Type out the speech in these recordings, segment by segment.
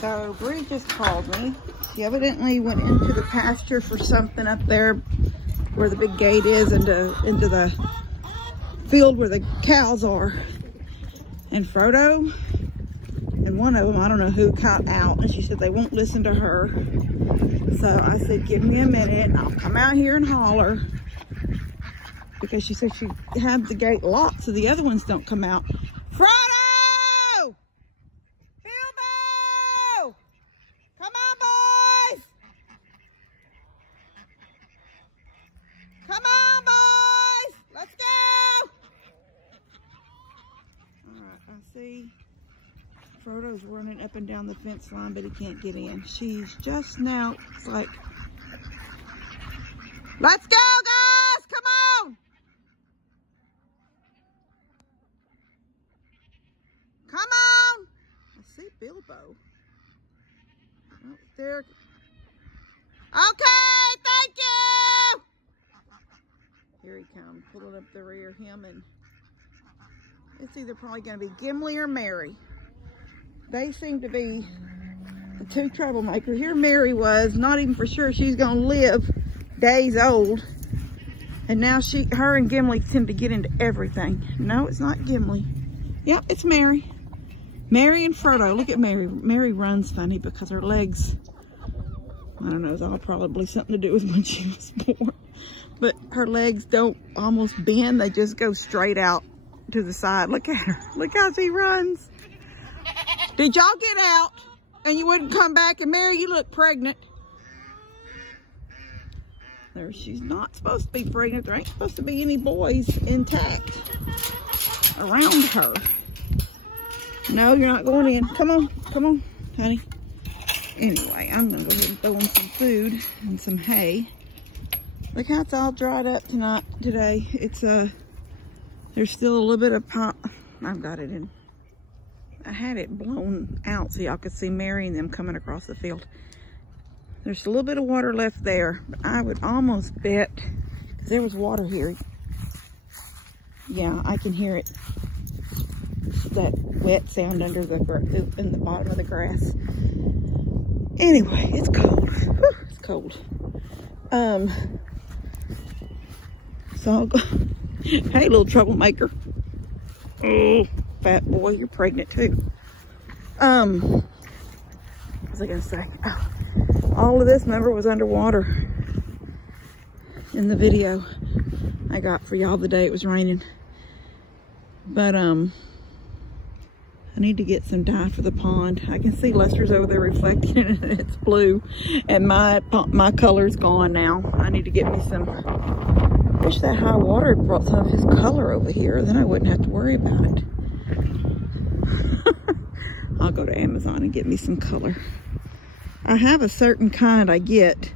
So Bree just called me. She evidently went into the pasture for something up there where the big gate is, into the field where the cows are. And Frodo and one of them, I don't know who, caught out, and she said they won't listen to her. So I said, give me a minute and I'll come out here and holler, because she said she had the gate locked so the other ones don't come out. Frodo! Bilbo! Come on, boys! Come on, boys! Let's go! Alright, I see Frodo's running up and down the fence line, but he can't get in. She's just now, it's like, let's go, guys! Come on! Come on! I see Bilbo. Oh, there. Okay, thank you! Here he comes, pulling up the rear, him and it's either probably going to be Gimli or Merry. They seem to be the two troublemakers. Here Merry was, not even for sure she's going to live days old. And now her and Gimli tend to get into everything. No, it's not Gimli. Yep, it's Merry. Merry and Frodo. Look at Merry. Merry runs funny because her legs, I don't know, it's all probably something to do with when she was born. But her legs don't almost bend. They just go straight out to the side. Look at her. Look how she runs. Did y'all get out and you wouldn't come back? And Merry, you look pregnant. There, she's not supposed to be pregnant. There ain't supposed to be any boys intact around her. No, you're not going in. Come on, honey. Anyway, I'm gonna go ahead and throw in some food and some hay. Look how it's all dried up today. It's there's still a little bit of pop. I've got it in. I had it blown out so y'all could see Merry and them coming across the field. There's a little bit of water left there, but I would almost bet, because there was water here. Yeah, I can hear it. That wet sound under in the bottom of the grass. Anyway, it's cold. Whew, it's cold. So I'll go. Hey, little troublemaker. Oh, fat boy, you're pregnant too. What was I gonna say? Oh, all of this, remember, was underwater in the video I got for y'all the day it was raining. But I need to get some dye for the pond. I can see Lester's over there reflecting it and it's blue, and my color's gone now. I need to get me some. Wish that high water had brought some of his color over here, then I wouldn't have to worry about it. I'll go to Amazon and get me some color. I have a certain kind I get.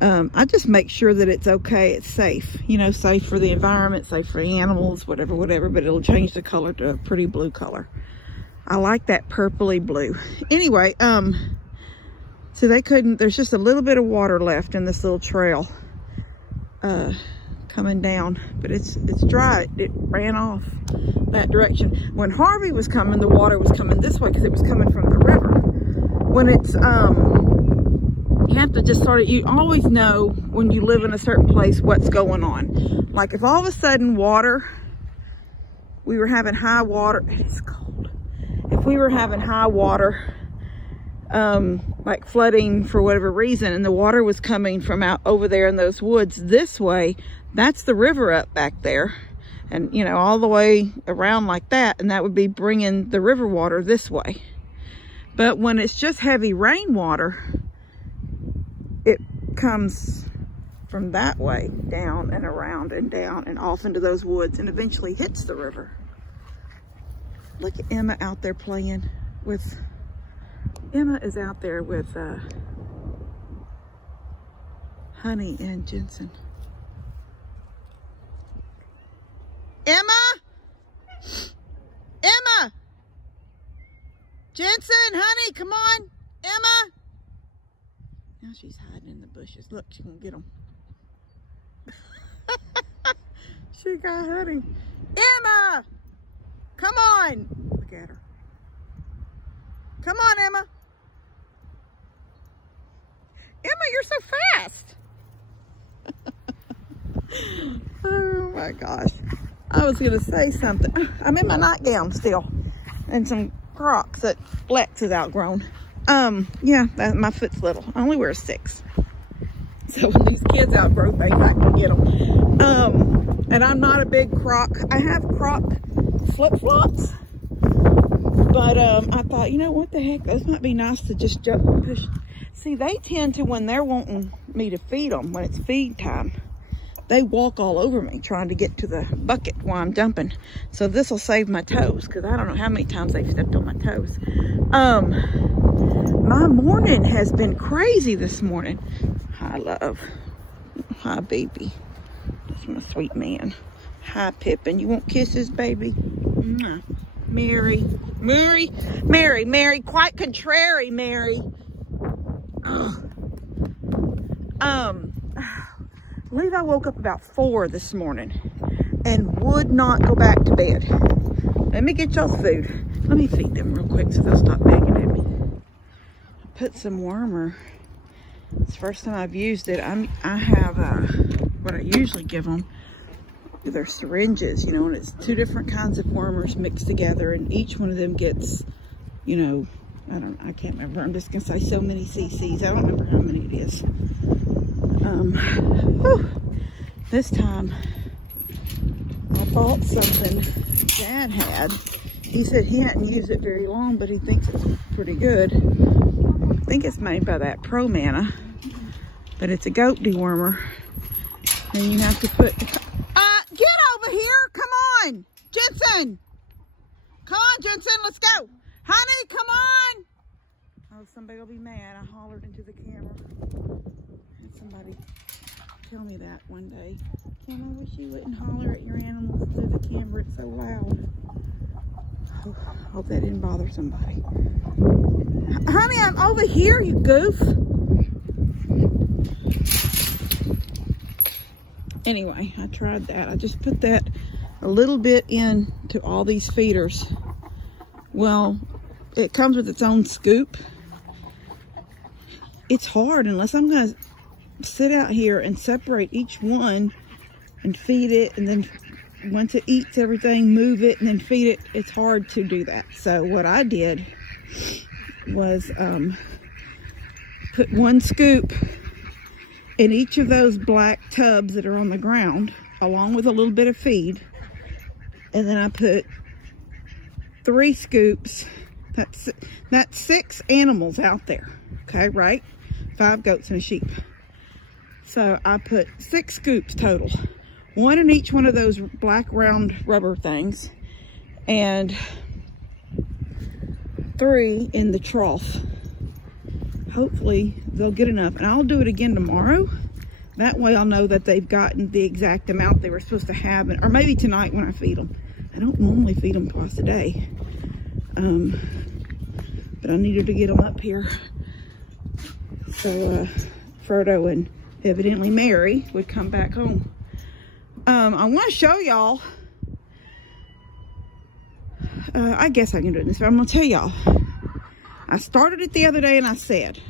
I just make sure that it's okay, it's safe. You know, safe for the environment, safe for the animals, whatever, but it'll change the color to a pretty blue color. I like that purpley blue. Anyway, so they couldn't, there's just a little bit of water left in this little trail coming down, but it's dry. It ran off that direction. When Harvey was coming, the water was coming this way because it was coming from the river. When it's, you have to just sort of, you always know when you live in a certain place what's going on. Like if all of a sudden we were having high water, it's cold. If we were having high water, like flooding for whatever reason, and the water was coming from out over there in those woods this way, that's the river up back there. And, you know, all the way around like that, and that would be bringing the river water this way. But when it's just heavy rainwater, it comes from that way down and around and down and off into those woods and eventually hits the river. Look at Emma out there playing with, Emma is out there with Honey and Jensen. Emma! Emma! Jensen, honey, come on! Emma! Now she's hiding in the bushes. Look, she can get them. She got Honey. Emma! Come on! Look at her. Come on, Emma. Emma, you're so fast. Oh my gosh. I was going to say something. I'm in my nightgown still. And some Crocs that Lex has outgrown. Yeah, my foot's little. I only wear 6. So when these kids outgrow things, I can get them. And I'm not a big Croc. I have Croc flip-flops. But I thought, you know, what the heck? Those might be nice to just jump and push. See, they tend to, when they're wanting me to feed them, when it's feed time, they walk all over me trying to get to the bucket while I'm dumping. So this will save my toes, because I don't know how many times they've stepped on my toes. My morning has been crazy this morning. Hi, love. Hi, baby. That's my sweet man. Hi, Pippin. You want kisses, baby? Mary. Mary. Mary. Mary. Quite contrary, Mary. Levi woke up about 4 this morning and would not go back to bed. Let me get y'all's food. Let me feed them real quick so they'll stop begging at me. I put some wormer. It's the first time I've used it. I have what I usually give them. They're syringes, you know, and it's 2 different kinds of wormers mixed together, and each one of them gets, you know, I can't remember. I'm just gonna say so many cc's. I don't remember how many it is. This time I bought something Dad had. He said he hadn't used it very long, but he thinks it's pretty good. I think it's made by that Pro Mana, but it's a goat dewormer. And you have to put, get over here, come on, Jensen. Come on, Jensen, let's go. Honey, come on. Oh, somebody will be mad. I hollered into the camera. Had somebody tell me that one day. Kim, I wish you wouldn't holler at your animals through the camera. It's so loud. Oh, I hope that didn't bother somebody. Honey, I'm over here, you goof. Anyway, I tried that. I just put that a little bit into all these feeders. Well, it comes with its own scoop. It's hard unless I'm going to sit out here and separate each one and feed it, and then once it eats everything, move it and then feed it. It's hard to do that. So what I did was put 1 scoop in each of those black tubs that are on the ground, along with a little bit of feed. And then I put 3 scoops. That's 6 animals out there. Okay, right? 5 goats and a sheep. So I put 6 scoops total. 1 in each one of those black round rubber things. And 3 in the trough. Hopefully they'll get enough, and I'll do it again tomorrow. That way I'll know that they've gotten the exact amount they were supposed to have, or maybe tonight when I feed them. I don't normally feed them twice a day, but I needed to get them up here so Frodo and evidently Mary would come back home. I want to show y'all. I guess I can do it this way. I'm gonna tell y'all. I started it the other day and I said,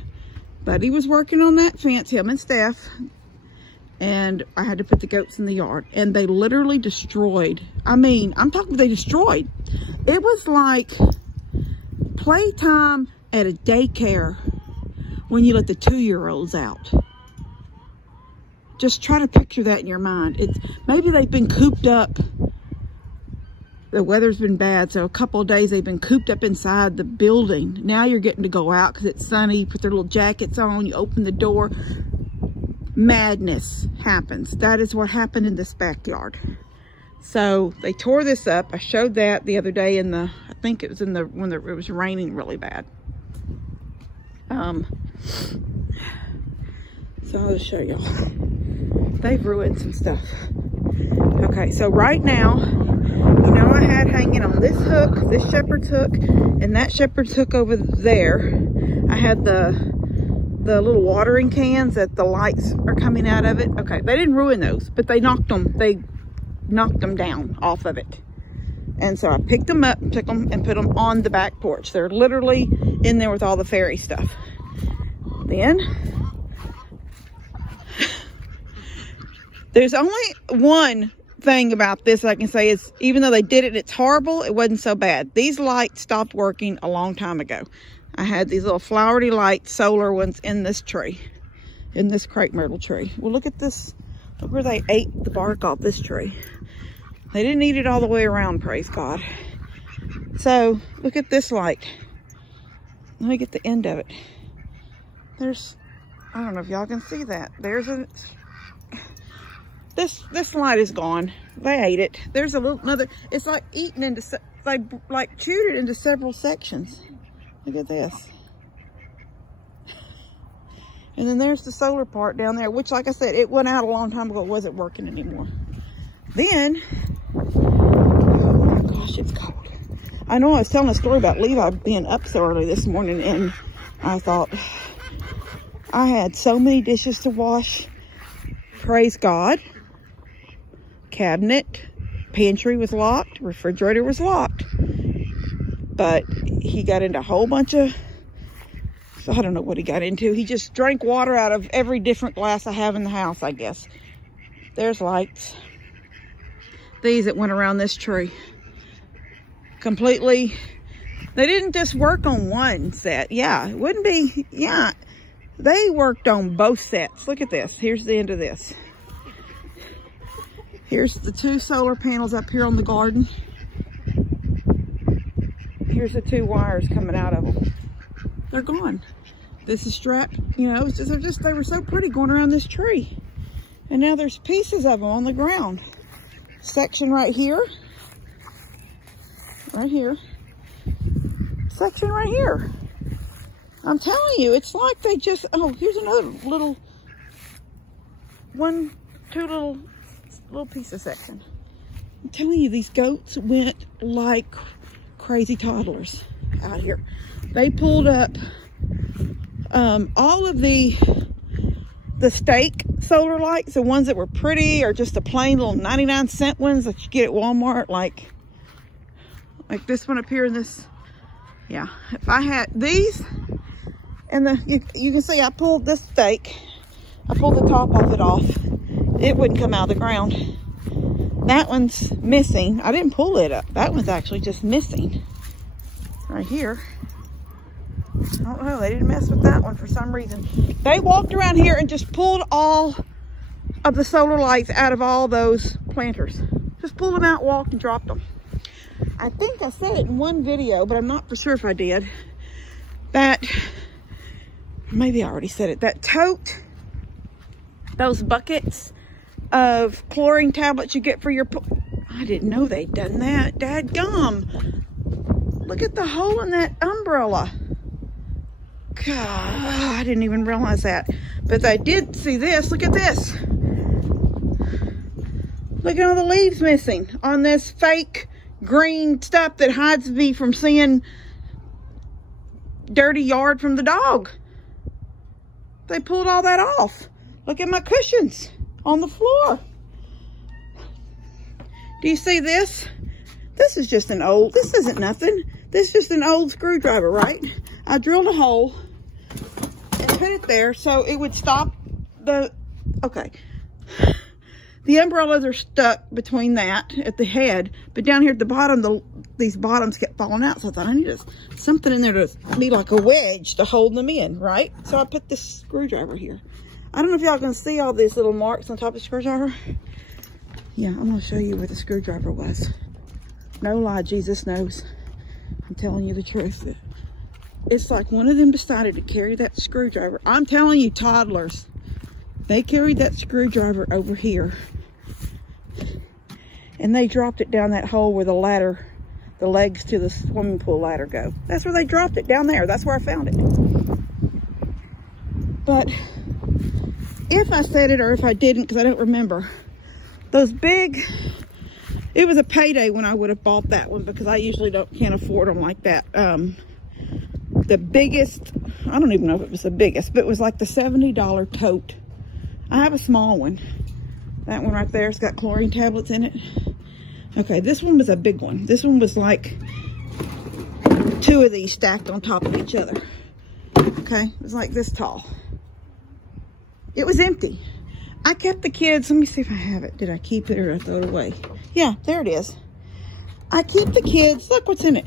Buddy was working on that fence, him and Steph, and I had to put the goats in the yard, and they literally destroyed. I mean, I'm talking, they destroyed. It was like playtime at a daycare when you let the 2-year-olds out. Just try to picture that in your mind. It's maybe they've been cooped up. The weather's been bad, so a couple of days they've been cooped up inside the building. Now you're getting to go out because it's sunny. You put their little jackets on, you open the door. Madness happens. That is what happened in this backyard. So they tore this up. I showed that the other day in the, I think it was in the, when it was raining really bad. So I'll just show y'all. They've ruined some stuff. Okay, so right now, you know, I had hanging on this hook, this shepherd's hook, and that shepherd's hook over there. I had the little watering cans that the lights are coming out of it. Okay, they didn't ruin those, but they knocked them down off of it. And so I picked them up, took them and put them on the back porch. They're literally in there with all the fairy stuff. Then There's only one thing about this I can say is, even though they did it, it's horrible, it wasn't so bad. These lights stopped working a long time ago. I had these little flowery light solar ones in this tree, in this crepe myrtle tree. Well, look at this. Look where they ate the bark off this tree. They didn't eat it all the way around, praise God. So look at this light. Let me get the end of it. There's, I don't know if y'all can see that. There's a, this light is gone. They ate it. There's a little another, it's like eaten into, like chewed it into several sections. Look at this. And then there's the solar part down there, which, like I said, it went out a long time ago. It wasn't working anymore. Then, oh my gosh, it's cold. I know I was telling a story about Levi being up so early this morning, and I thought, I had so many dishes to wash. Praise God. Cabinet, pantry was locked, refrigerator was locked. But he got into a whole bunch of, so I don't know what he got into. He just drank water out of every different glass I have in the house, I guess. There's lights. These that went around this tree. Completely, they didn't just work on one set. Yeah, it wouldn't be, yeah. They worked on both sets. Look at this. Here's the end of this. Here's the 2 solar panels up here on the garden. Here's the 2 wires coming out of them. They're gone. This is strapped, you know, it's just, they were so pretty going around this tree. And now there's pieces of them on the ground. Section right here. Right here. Section right here. I'm telling you, it's like they just, oh, here's another little, 1, 2 little piece of section. I'm telling you, these goats went like crazy toddlers out here. They pulled up all of the stake solar lights, the ones that were pretty, or just the plain little 99-cent ones that you get at Walmart, like this one up here in this. Yeah, if I had these, and you can see I pulled this stake, I pulled the top of it off. It wouldn't come out of the ground. That one's missing. I didn't pull it up. That one's actually just missing right here. I don't know, they didn't mess with that one for some reason. They walked around here and just pulled all of the solar lights out of all those planters. Just pulled them out, walked, and dropped them. I think I said it in one video, but I'm not for sure if I did, that, maybe I already said it, that tote, those buckets of chlorine tablets you get for your pool. I didn't know they'd done that. Dadgum. Look at the hole in that umbrella. God, I didn't even realize that. But I did see this. Look at this. Look at all the leaves missing on this fake green stuff that hides me from seeing dirty yard from the dog. They pulled all that off. Look at my cushions on the floor. Do you see this? This is just an old, this isn't nothing. This is just an old screwdriver, right? I drilled a hole and put it there so it would stop the, okay. The umbrellas are stuck between that at the head, but down here at the bottom, these bottoms kept falling out. So I thought I need something in there to be like a wedge to hold them in, right? So I put this screwdriver here. I don't know if y'all can see all these little marks on top of the screwdriver. Yeah, I'm gonna show you where the screwdriver was. No lie, Jesus knows. I'm telling you the truth. It's like one of them decided to carry that screwdriver. I'm telling you, toddlers, they carried that screwdriver over here. And they dropped it down that hole where the ladder, the legs to the swimming pool ladder go. That's where they dropped it, down there. That's where I found it. But if I said it or if I didn't, because I don't remember, those big, it was a payday when I would have bought that one, because I usually can't afford them like that. The biggest, I don't even know if it was the biggest, but it was like the $70 tote. I have a small one. That one right there, it's got chlorine tablets in it. Okay, this one was a big one. This one was like 2 of these stacked on top of each other. Okay, it was like this tall. It was empty. I kept the kids. Let me see if I have it. Did I keep it or did I throw it away? Yeah, there it is. I keep the kids. Look what's in it.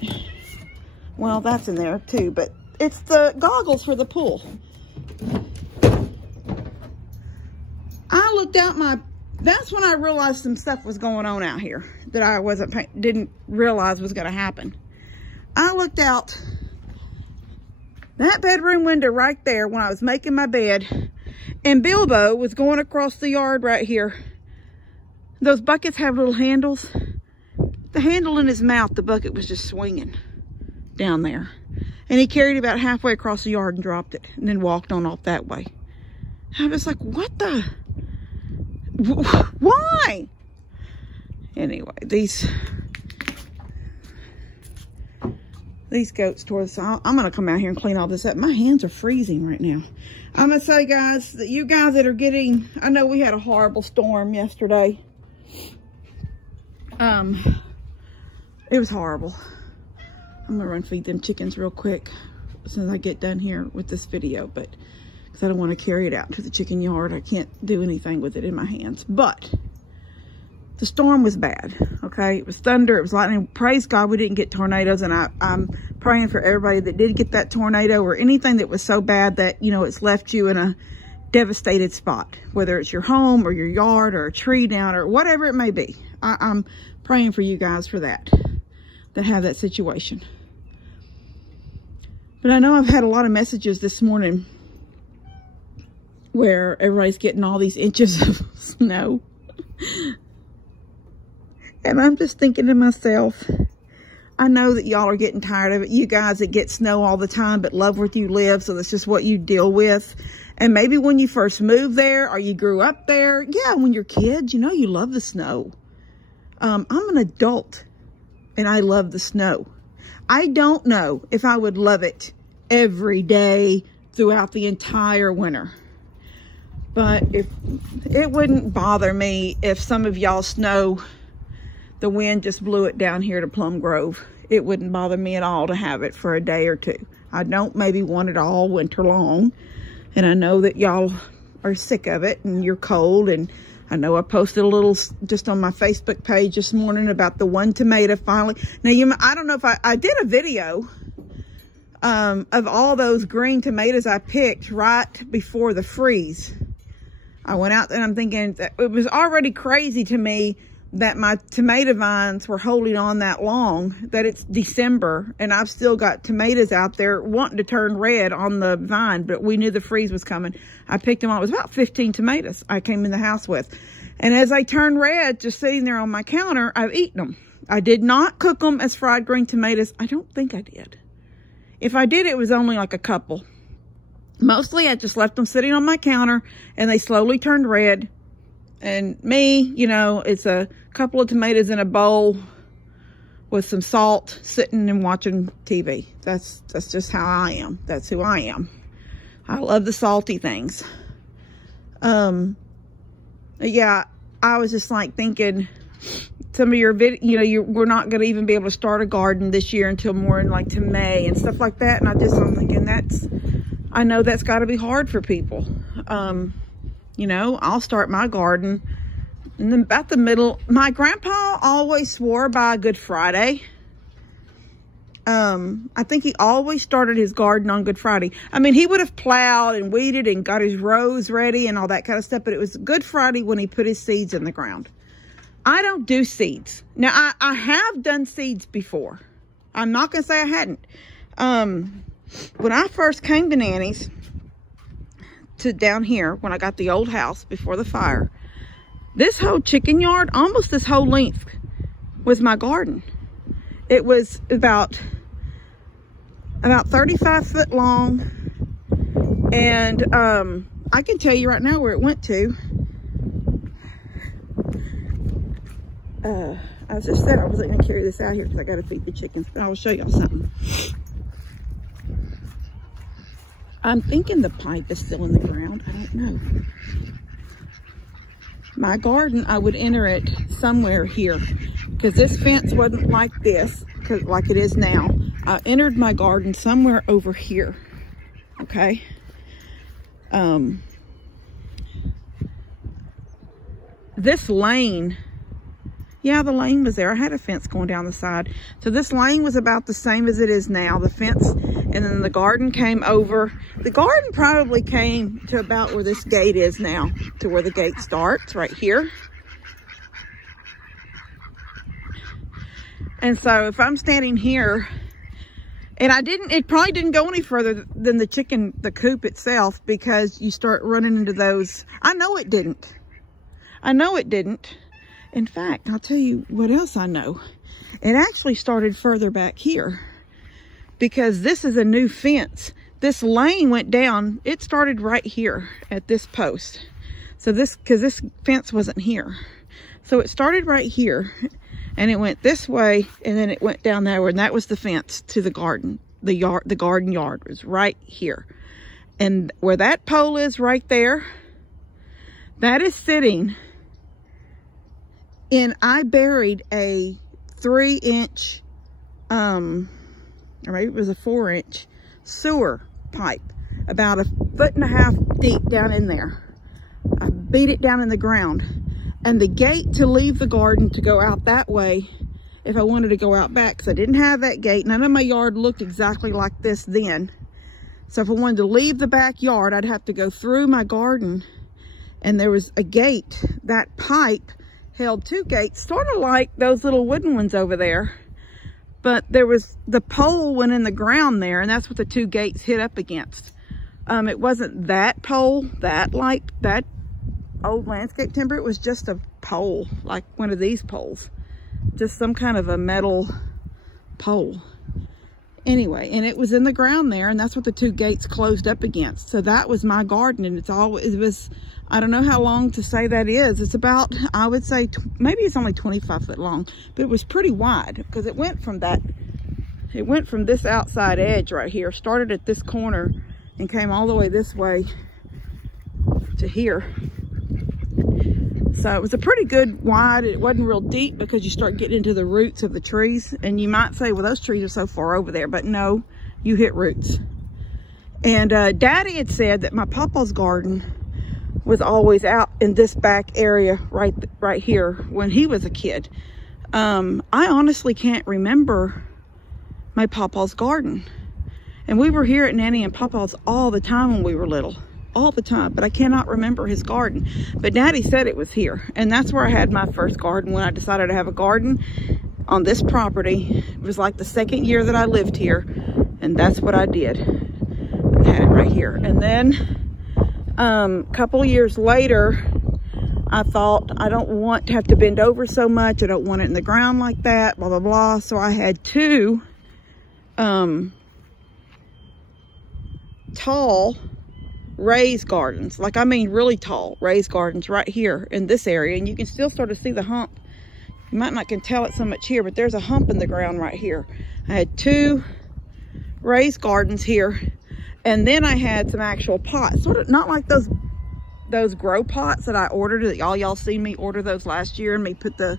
Well, that's in there too, but it's the goggles for the pool. I looked out that's when I realized some stuff was going on out here that I didn't realize was going to happen. I looked out that bedroom window right there when I was making my bed, and Bilbo was going across the yard right here. Those buckets have little handles. The handle in his mouth, the bucket was just swinging down there. And he carried it about halfway across the yard and dropped it and then walked on off that way. I was like, what the? Why? Anyway, these goats tore this. I'm going to come out here and clean all this up. My hands are freezing right now. I'm going to say, guys, that you guys that are getting, I know we had a horrible storm yesterday. It was horrible. I'm going to run feed them chickens real quick as soon as I get done here with this video, but because I don't want to carry it out to the chicken yard. I can't do anything with it in my hands. But the storm was bad, okay? It was thunder, it was lightning. Praise God we didn't get tornadoes, and I'm praying for everybody that did get that tornado or anything that was so bad that, you know, it's left you in a devastated spot, whether it's your home or your yard or a tree down or whatever it may be. I'm praying for you guys for that have that situation. But I know I've had a lot of messages this morning where everybody's getting all these inches of snow. And I'm just thinking to myself, I know that y'all are getting tired of it. You guys that get snow all the time but love where you live, so that's just what you deal with. And maybe when you first moved there or you grew up there, yeah, when you're kids, you know, you love the snow. I'm an adult and I love the snow. I don't know if I would love it every day throughout the entire winter. But if it wouldn't bother me if some of y'all snow, the wind just blew it down here to Plum Grove. It wouldn't bother me at all to have it for a day or two. I don't maybe want it all winter long. And I know that y'all are sick of it and you're cold. And I know I posted a little just on my Facebook page this morning about the one tomato finally. Now, I don't know if I did a video of all those green tomatoes I picked right before the freeze. I went out and I'm thinking that it was already crazy to me that my tomato vines were holding on that long, that it's December and I've still got tomatoes out there wanting to turn red on the vine, but we knew the freeze was coming. I picked them all. It was about 15 tomatoes I came in the house with. And as they turned red, just sitting there on my counter, I've eaten them. I did not cook them as fried green tomatoes. I don't think I did. If I did, it was only like a couple. Mostly I just left them sitting on my counter and they slowly turned red. And me, you know, it's a couple of tomatoes in a bowl with some salt, sitting and watching TV. That's just how I am. That's who I am. I love the salty things. Yeah, I was just like thinking some of your video, you know, we're not going to even be able to start a garden this year until more in like to May and stuff like that. And I'm thinking I know that's got to be hard for people. You know, I'll start my garden and then about the middle. My grandpa always swore by Good Friday. I think he always started his garden on Good Friday. I mean, he would have plowed and weeded and got his rows ready and all that kind of stuff, but it was Good Friday when he put his seeds in the ground. I don't do seeds. Now, I have done seeds before. I'm not going to say I hadn't. When I first came to Nanny's, to down here, when I got the old house before the fire, this whole chicken yard, almost this whole length, was my garden. It was about 35 foot long. And I can tell you right now where it went to. I just said I wasn't going to carry this out here because I got to feed the chickens. But I will show y'all something. I'm thinking the pipe is still in the ground. I don't know. My garden, I would enter it somewhere here because this fence wasn't like this, like it is now. I entered my garden somewhere over here. Okay. this lane, yeah, the lane was there. I had a fence going down the side. So this lane was about the same as it is now, the fence. And then the garden came over. The garden probably came to about where this gate is now, to where the gate starts, right here. And so if I'm standing here, and it probably didn't go any further than the coop itself, because you start running into those. I know it didn't. In fact, I'll tell you what else I know. It actually started further back here, because this is a new fence. This lane went down. It started right here at this post. So because this fence wasn't here. So it started right here, and it went this way, and then it went down that way, and that was the fence to the garden. The garden yard was right here. And where that pole is right there, that is sitting in, I buried a 3-inch, or maybe it was a 4-inch sewer pipe, about 1.5 feet deep down in there. I beat it down in the ground. And the gate to leave the garden to go out that way, if I wanted to go out back, because I didn't have that gate. None of my yard looked exactly like this then. So if I wanted to leave the backyard, I'd have to go through my garden. And there was a gate. That pipe held 2 gates, sort of like those little wooden ones over there. But there was, the pole went in the ground there, and that's what the 2 gates hit up against. It wasn't that pole, that old landscape timber. It was just a pole, like one of these poles. Just some kind of a metal pole. Anyway, and it was in the ground there, and that's what the 2 gates closed up against. So that was my garden, and it was, I don't know how long to say that is. It's about, I would say, maybe it's only 25 foot long, but it was pretty wide, because it went from this outside edge right here, started at this corner, and came all the way this way to here. So it was a pretty good wide. It wasn't real deep, because you start getting into the roots of the trees. And you might say, well, those trees are so far over there. But no, you hit roots. And Daddy had said that my papa's garden was always out in this back area right here when he was a kid. I honestly can't remember my papa's garden. And we were here at Nanny and Papa's all the time when we were little. All the time, but I cannot remember his garden. But Daddy said it was here, and that's where I had my first garden when I decided to have a garden on this property. It was like the 2nd year that I lived here, and that's what I did. I had it right here. And then a couple years later, I thought, I don't want to have to bend over so much. I don't want it in the ground like that, blah, blah, blah. So I had 2 tall raised gardens, like I mean really tall raised gardens right here in this area, and you can still sort of see the hump. You might not can tell it so much here, but there's a hump in the ground right here. I had 2 raised gardens here, and then I had some actual pots, sort of not like those grow pots that I ordered, that y'all seen me order those last year, and me put the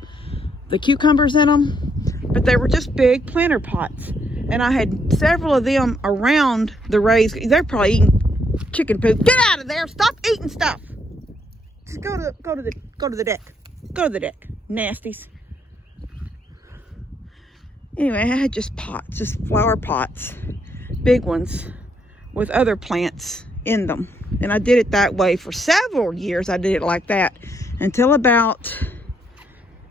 cucumbers in them, but they were just big planter pots. And I had several of them around the raised. They're probably eating chicken poop. Get out of there. Stop eating stuff. Just go to the deck. Go to the deck. Nasties. Anyway, I had just pots, just flower pots, big ones with other plants in them. And I did it that way for several years. I did it like that until about,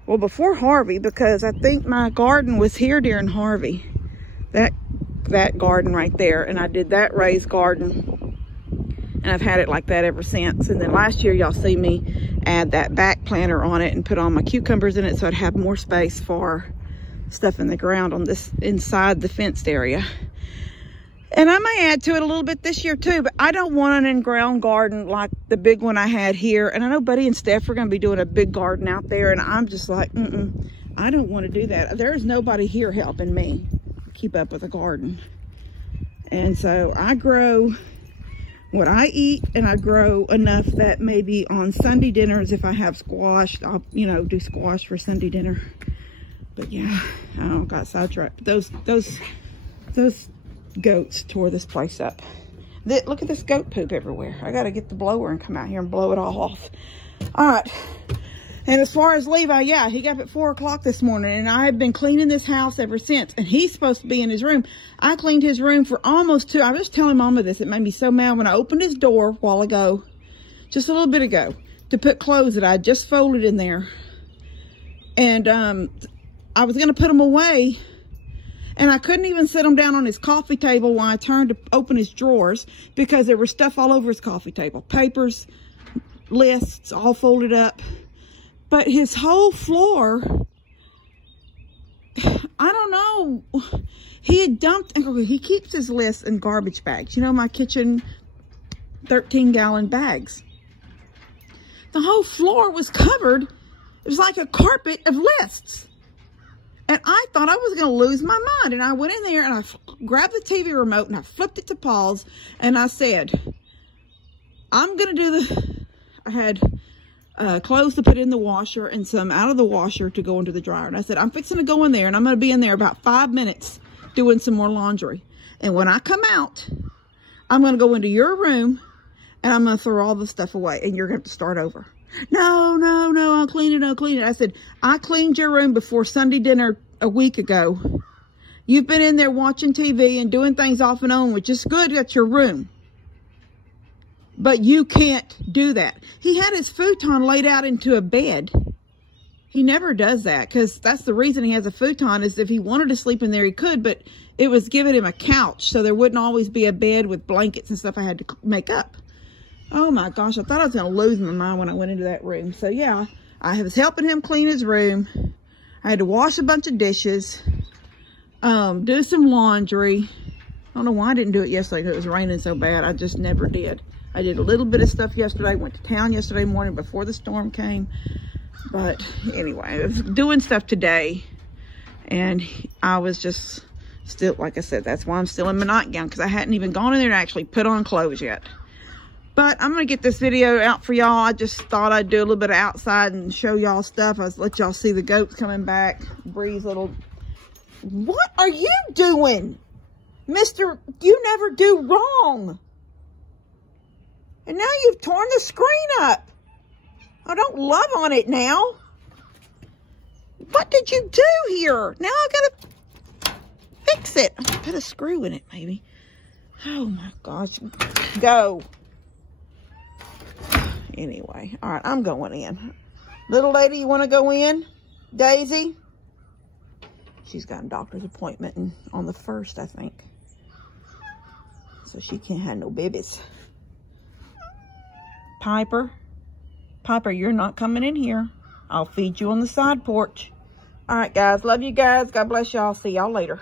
well, before Harvey, because I think my garden was here during Harvey. That garden right there. And I did that raised garden. And I've had it like that ever since. And then last year, y'all see me add that back planter on it and put all my cucumbers in it so I'd have more space for stuff in the ground on this inside the fenced area. And I may add to it a little bit this year too, but I don't want an in-ground garden like the big one I had here. And I know Buddy and Steph are going to be doing a big garden out there, and I'm just like, I don't want to do that. There's nobody here helping me keep up with a garden. And so I grow what I eat, and I grow enough that maybe on Sunday dinners, if I have squash, I'll, do squash for Sunday dinner. But yeah, I got sidetracked. Those goats tore this place up. Look at this goat poop everywhere. I got to get the blower and come out here and blow it all off. All right. And as far as Levi, yeah, he got up at 4 o'clock this morning, and I have been cleaning this house ever since. And he's supposed to be in his room. I cleaned his room for almost 2. I was just telling Mama this. It made me so mad when I opened his door a while ago, just a little bit ago, to put clothes that I just folded in there. And I was going to put them away, and I couldn't even sit them down on his coffee table while I turned to open his drawers because there was stuff all over his coffee table. Papers, lists, all folded up. But his whole floor, I don't know, he had dumped, he keeps his lists in garbage bags. You know, my kitchen 13-gallon bags. The whole floor was covered. It was like a carpet of lists. And I thought I was going to lose my mind. And I went in there and I grabbed the TV remote and I flipped it to pause. And I said, I'm going to do I had clothes to put in the washer and some out of the washer to go into the dryer. And I said, I'm fixing to go in there and I'm going to be in there about 5 minutes doing some more laundry. And when I come out, I'm going to go into your room and I'm going to throw all the stuff away and you're going to have to start over. No, I'll clean it. I said, I cleaned your room before Sunday dinner a week ago. You've been in there watching TV and doing things off and on, which is good at your room. But you can't do that. He had his futon laid out into a bed. He never does that because that's the reason he has a futon, is if he wanted to sleep in there, he could, but it was giving him a couch, so there wouldn't always be a bed with blankets and stuff I had to make up. Oh my gosh, I thought I was going to lose my mind when I went into that room. So yeah, I was helping him clean his room. I had to wash a bunch of dishes, do some laundry. I don't know why I didn't do it yesterday because it was raining so bad. I just never did. I did a little bit of stuff yesterday. Went to town yesterday morning before the storm came. But anyway, I was doing stuff today. And I was just still, like I said, that's why I'm still in my nightgown, because I hadn't even gone in there to actually put on clothes yet. But I'm going to get this video out for y'all. I just thought I'd do a little bit of outside and show y'all stuff. I'll let y'all see the goats coming back. Bree's little... What are you doing? Mister, you never do wrong. And now you've torn the screen up. I don't love on it now. What did you do here? Now I gotta fix it. I'll put a screw in it, maybe. Oh my gosh. Go. Anyway, all right, I'm going in. Little lady, you want to go in? Daisy? She's got a doctor's appointment on the 1st, I think. So she can't have no babies. Piper, you're not coming in here. I'll feed you on the side porch. All right, guys. Love you guys. God bless y'all. See y'all later.